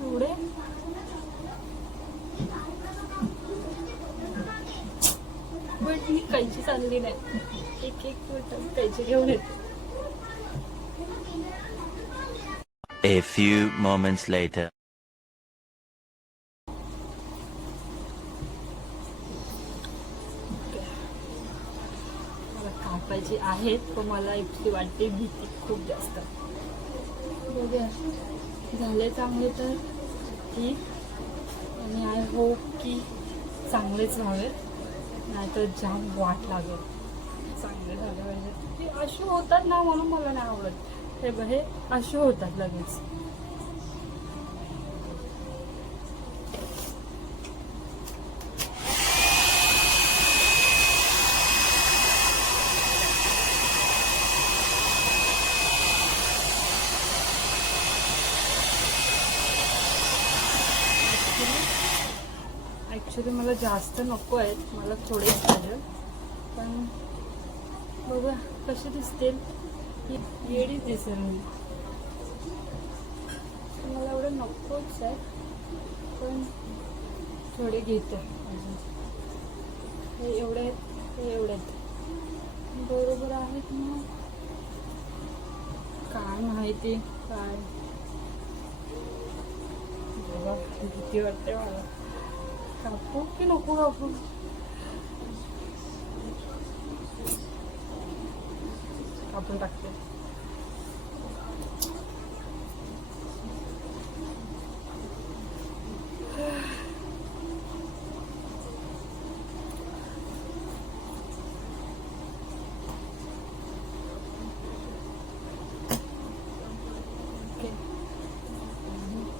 एवढे बट मी कैची चालली नाही. एक मिनिट कैची घेऊन येते. A few moments later. मला कापायची आहेत पण मला इतकी वाटते भीती खूप जास्त. बघूया झाले चांगले तर ठीक, आणि आय होप की चांगलेच व्हावेत, नाहीतर जाम वाट लागेल. चांगले झाले पाहिजे. हे अशू होतात ना म्हणून मला नाही आवडत. हे अशू होतात लगेच. ॲक्च्युली मला जास्त नको आहेत, मला थोडेच पाहिजे. पण बघा कसे दिसतील. येडीच दिसेल मी. मला एवढं नकोच आहे पण थोडे घेते. हे एवढे आहेत, हे एवढे आहेत. बरोबर आहेत ना काय माहिती काय. बघा भीती वाटते मला. कापू की नको कापू. कापून टाकते.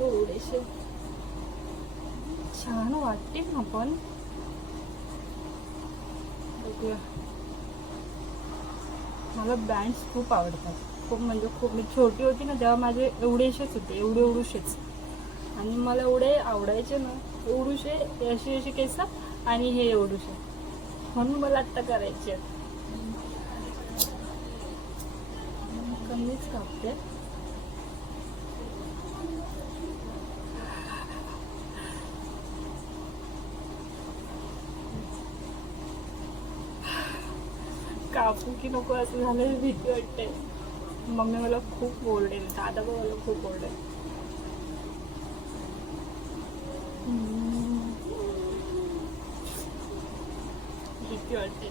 थोडेसे छान वाटते ना पण बघूया. मला बँड्स खूप आवडतात. खूप म्हणजे खूप. मी छोटी होती ना तेव्हा माझे एवढेशेच होते, एवढेशेच. आणि मला एवढे आवडायचे ना, एवढूशे असे असे केस आणि हे एवढूशे. म्हणून मला आत्ता करायचे. कमीच कापते. कापू की नको असं झालं भीती वाटते. मम्मी मला खूप ओरडे, दादा पण मला खूप ओरडे. भीती वाटते.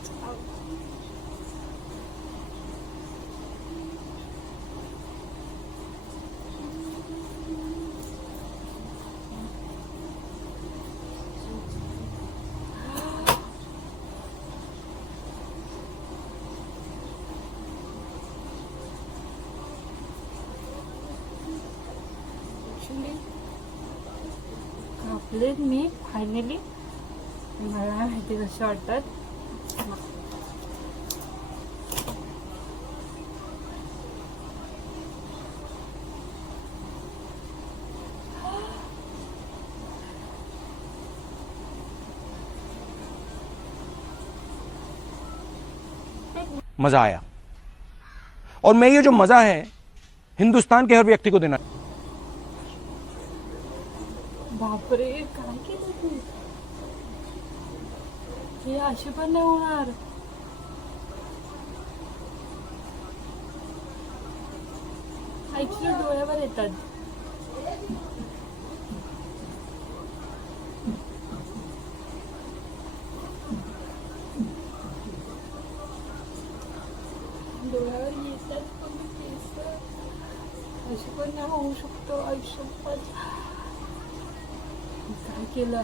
कापलेत मी फायनली. मला माहिती कसे वाटतात. मजा आया और मैं ये जो मजा है हिंदुस्तान के हर व्यक्ति को देना. बापरे काय केलं तू. हे अशी पण नाही होणार. ऍक्च्युली डोळ्यावर येतात. डोळ्यावर येतात पण केस अशी पण नाही होऊ शकतो आयुष्यात. काय केलं.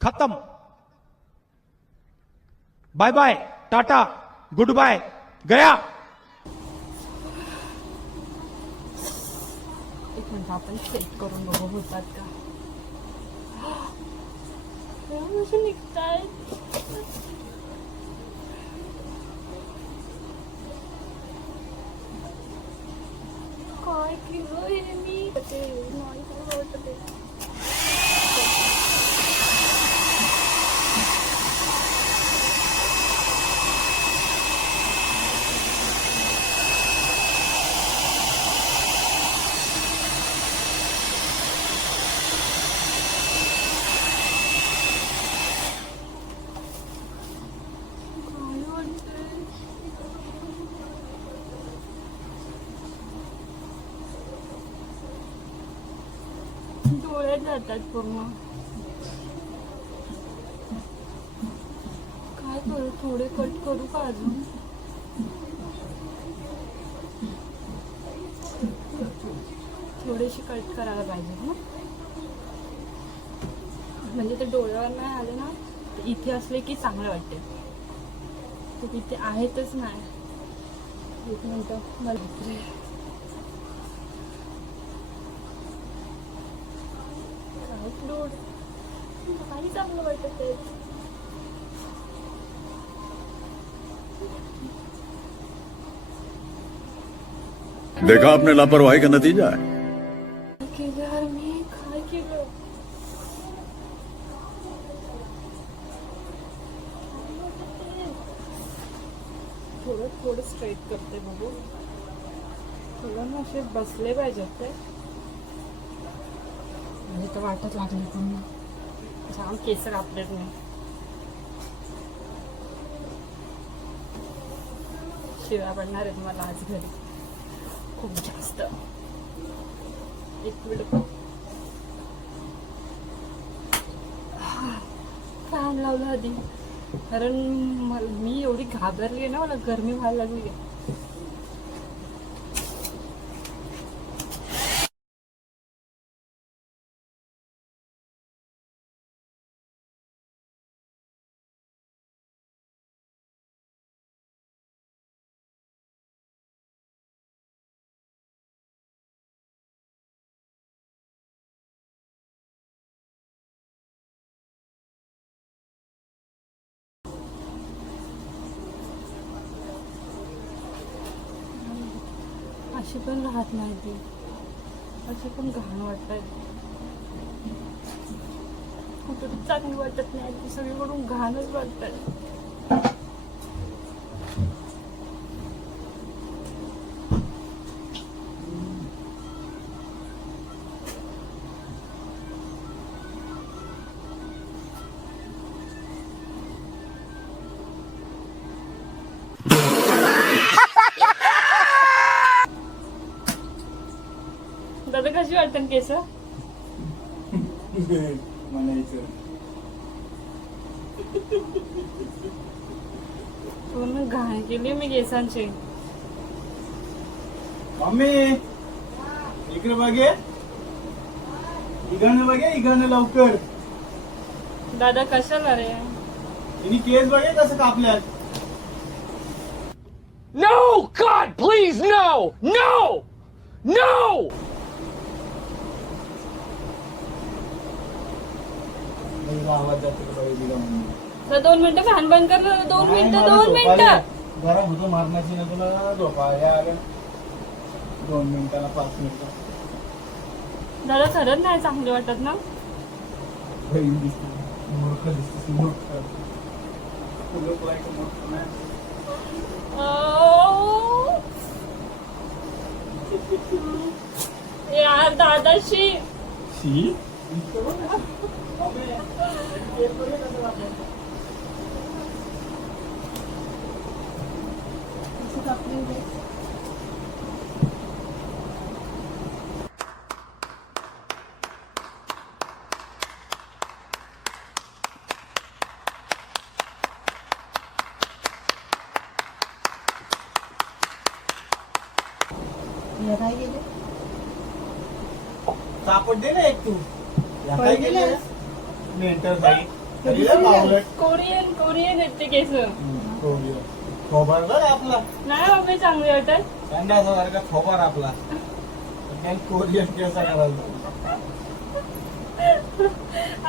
खत्म. Bye bye, ta-ta, good bye, गया. एक मिनिट आपण चेक करून बघू होतात का. निघताय. काय काय केलं हे मी ते नाही काय वाटत ते. काय वाटतंय? डोळे जातात पूर्ण. काय करू? थोडे कट करू का अजून? थोडेसे कट करायला पाहिजे ना, म्हणजे ते डोळ्यावर नाही आले ना, इथे असले की चांगलं वाटते. ते तिथे आहेतच नाही. एक मिनिट मला काही चांगलं वाटत आहे. देखा आपने लापरवाही का नतीजा है. केलं यार मी, काय केलं? थोडं थोडं स्ट्रेट करते बघू. थोडं ना असे बसले पाहिजेत ते. म्हणजे तर वाटत लागली पण जाम केसर आपलेच नाही. शिव्या पडणार आहेत मला आज घरी खूप जास्त. एक मिनिट फॅन लावला आधी, कारण मी एवढी घाबरली आहे ना, मला गरमी व्हायला लागली आहे. अशी पण राहत नाही ती, अशी पण घाण वाटत. कुठं चांगली वाटत नाही ती, सगळीकडून घाणच वाटत. दादा कशी वाटतात केस? पूर्ण घाण केली मी केसांची. मम्मी इकडे बघे, इकडनं बघे, इकडनं लवकर. दादा कशाला रे? तिने केस बघे कसं कापल्यात. No! God, please, no! No! No! आवाज जातो बघितला मम्मी. तर 2 मिनिटं फॅन बंद कर ना. 2 मिनिटं 2 मिनिटं. गरम होतो मारण्याची ना तुला. झोपा आल्या 2 मिनिटाला 5 मिनिटं. दादा खरंच नाही चांगले वाटत ना. बहीण दिसते, मूर्ख दिसते, मूर्ख. लोक लाईक मूर्ख नाही. यार दादाशी शी सापड दे ना एक तू. या काय केलं मेंटर बाई. कोरियन कोरियन आहेत ते केस. खोबार बघ आपला. नाही बाबा चांगले वाटत. संडासासारखा खोबार आपला. कोरियन केसा करायला.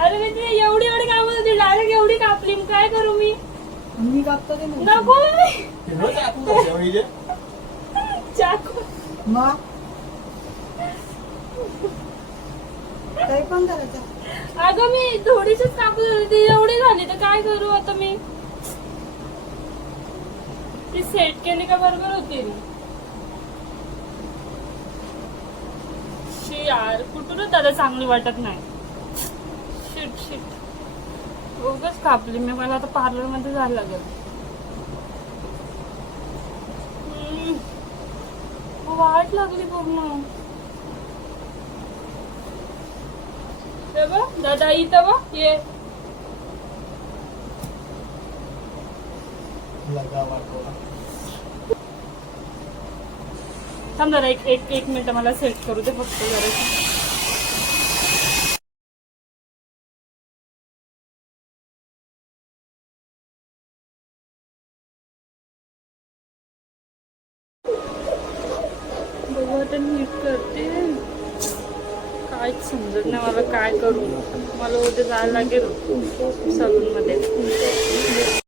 अरे मी ते एवढी एवढी कापत होती, डायरेक्ट एवढी कापली. मग काय करू मी कापतो ते नको. रोज आपण चाकू काही पण करायचं. अगं मी थोडीशीच कापून होती, एवढी झाली तर काय करू आता मी. ती सेट केली का बरोबर होती. शी यार, कुठूनच दादा चांगली वाटत नाही. शिट शिट, उगाच कापली मी. मला आता पार्लर मध्ये जायला लागेल. वाट लागली पूर्ण. दादा इथं बघ, ये. थांब जरा एक मिनिट मला सेट करू दे फक्त जरा. बघू आता नीट करते. काहीच समजत नाही मला काय करू. मला उद्या जायला लागेल सलून मध्ये.